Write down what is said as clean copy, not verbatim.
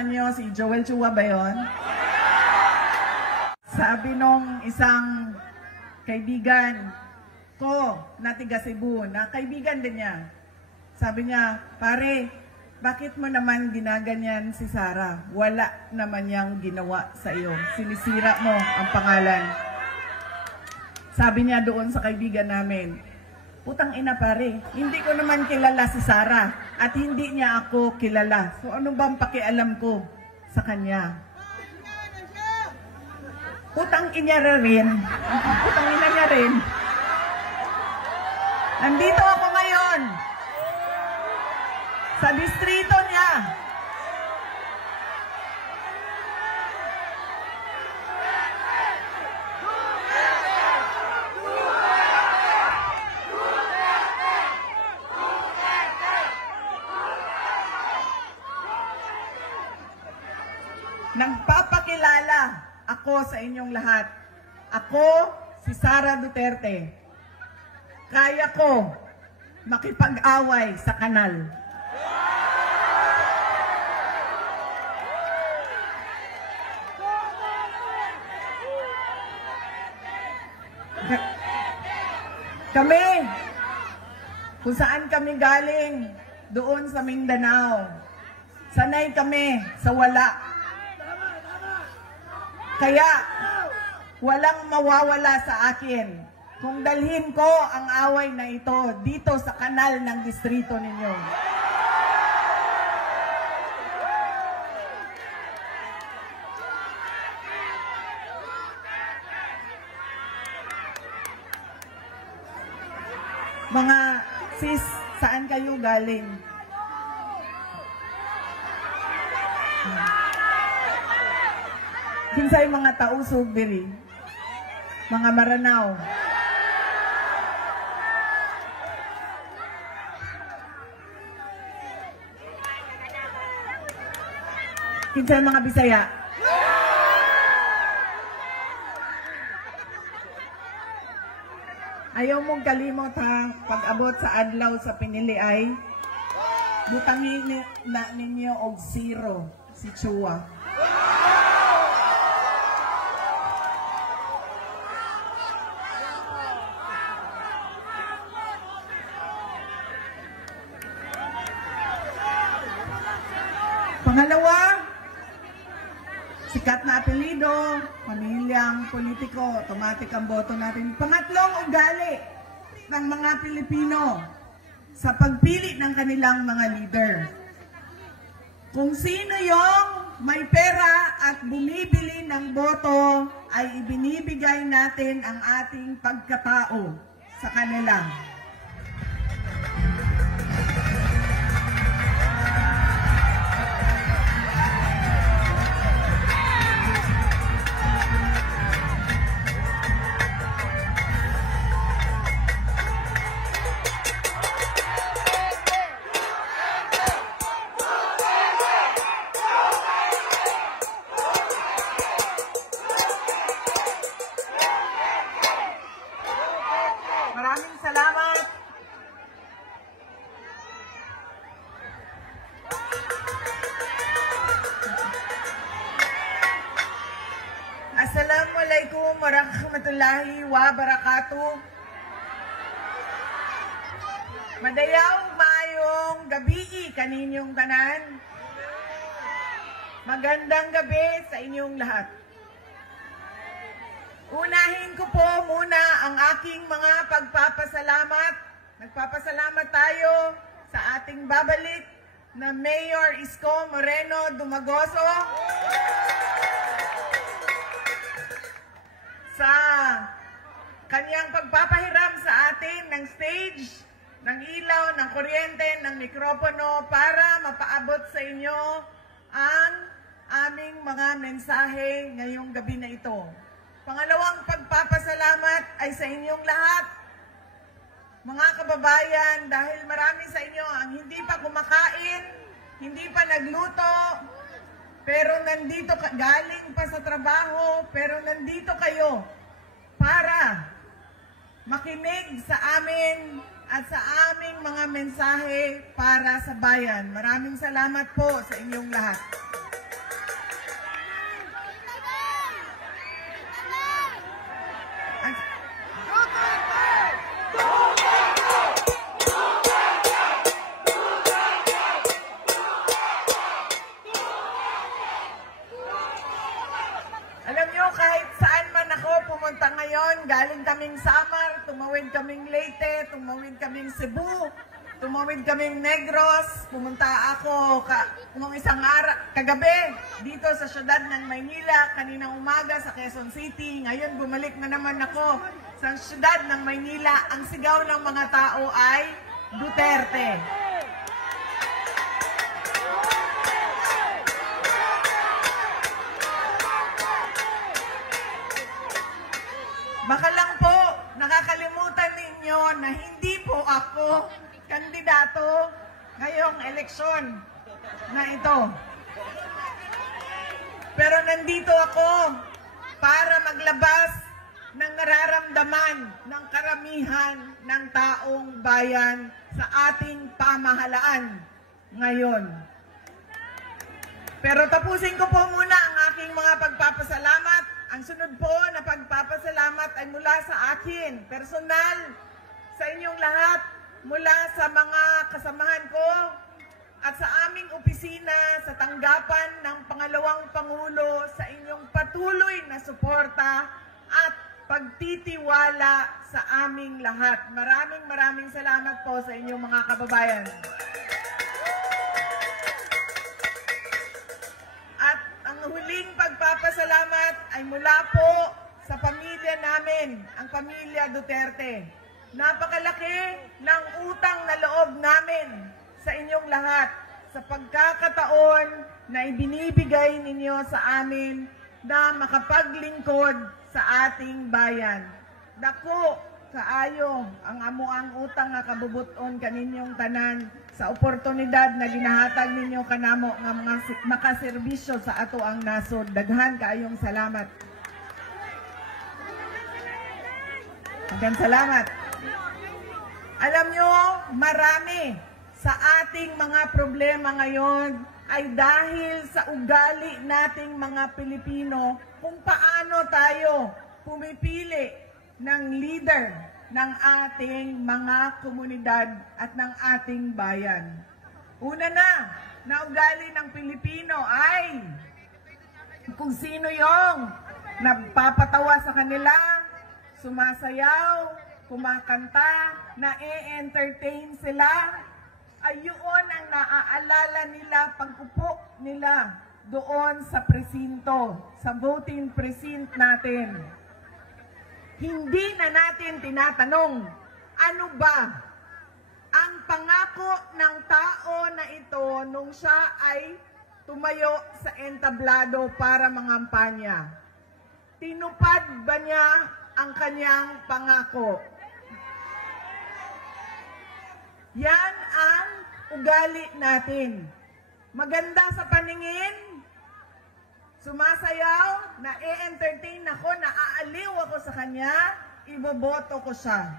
naman nyo, si Joel Chua ba yun? Sabi nung isang kaibigan ko na tiga Cebu, na kaibigan din niya. Sabi niya, pare, bakit mo naman ginaganyan si Sara? Wala naman niyang ginawa sa iyo. Sinisira mo ang pangalan. Sabi niya doon sa kaibigan namin, putang ina pare, hindi ko naman kilala si Sara at hindi niya ako kilala. So ano bang pakialam ko sa kanya? Putang ina rin. Putang ina niya rin. Nandito ako ngayon sa distrito niya. Nagpapakilala ako sa inyong lahat. Ako, si Sara Duterte. Kaya ko makipag-away sa kanal. Kami, kung saan kami galing, doon sa Mindanao, sanay kami sa wala. Kaya, walang mawawala sa akin kung dalhin ko ang away na ito dito sa kanal ng distrito ninyo. Mga sis, saan kayo galing? Kinsay mga tausog diri, mga Maranao. Kinsay mga Bisaya. Ayaw mong kalimot ha, pag-abot sa adlaw sa pinili ay butangin na ninyo og 0 si Chua. Pangalawa, sikat na apelido, pamilyang politiko, automatic ang boto natin. Pangatlong, ugali ng mga Pilipino sa pagpili ng kanilang mga leader. Kung sino yung may pera at bumibili ng boto, ay ibinibigay natin ang ating pagkatao sa kanila. Maraming salamat. Assalamualaikum warahmatullahi wabarakatuh. Madayaw mayong gabi kaninyong tanan. Magandang gabi sa inyong lahat. Unahin ko po muna ang aking mga pagpapasalamat. Nagpapasalamat tayo sa ating babalik na Mayor Isko Moreno Dumagoso sa kanyang pagpapahiram sa atin ng stage, ng ilaw, ng kuryente, ng mikropono para mapaabot sa inyo ang aming mga mensahe ngayong gabi na ito. Pangalawang pagpapasalamat ay sa inyong lahat, mga kababayan, dahil marami sa inyo ang hindi pa kumakain, hindi pa nagluto, pero nandito galing pa sa trabaho, pero nandito kayo para makinig sa amin at sa aming mga mensahe para sa bayan. Maraming salamat po sa inyong lahat. galing kaming Samar, tumawid kaming Leyte, tumawid kaming Cebu, tumawid kaming Negros, pumunta ako nung isang kagabi dito sa syudad ng Maynila, kaninang umaga sa Quezon City. Ngayon bumalik na naman ako sa syudad ng Maynila. Ang sigaw ng mga tao ay Duterte. Baka lang po nakakalimutan ninyo na hindi po ako kandidato ngayong eleksyon na ito. Pero nandito ako para maglabas ng nararamdaman ng karamihan ng taong bayan sa ating pamahalaan ngayon. Pero tapusin ko po muna ang aking mga pagpapasalamat. Ang sunod po na pagpapasalamat ay mula sa akin, personal, sa inyong lahat, mula sa mga kasamahan ko at sa aming opisina sa tanggapan ng pangalawang Pangulo sa inyong patuloy na suporta at pagtitiwala sa aming lahat. Maraming salamat po sa inyong mga kababayan. Huling pagpapasalamat ay mula po sa pamilya namin, ang pamilya Duterte. Napakalaki ng utang na loob namin sa inyong lahat sa pagkakataon na ibinibigay ninyo sa amin na makapaglingkod sa ating bayan. Dako kaayo ang amuang utang nga kabubuton kaninyong tanan sa oportunidad na ginahatag ninyo kanamo nga makaserbisyo sa ato ang nasod. Daghan kaayong salamat. Daghan salamat. Alam nyo, marami sa ating mga problema ngayon ay dahil sa ugali nating mga Pilipino kung paano tayo pumipili ng leader ng ating mga komunidad at ng ating bayan. Una na ugali ng Pilipino ay kung sino yung nagpapatawa sa kanila, sumasayaw, kumakanta, na-entertain sila, ay yun ang naaalala nila pag-upo nila doon sa presinto, sa voting precinct natin. Hindi na natin tinatanong, ano ba ang pangako ng tao na ito nung siya ay tumayo sa entablado para mangampanya? Tinupad ba niya ang kanyang pangako? Yan ang ugali natin. Maganda sa paningin, sumasayaw, na-entertain ako, naaaliw ako sa kanya, iboboto ko siya.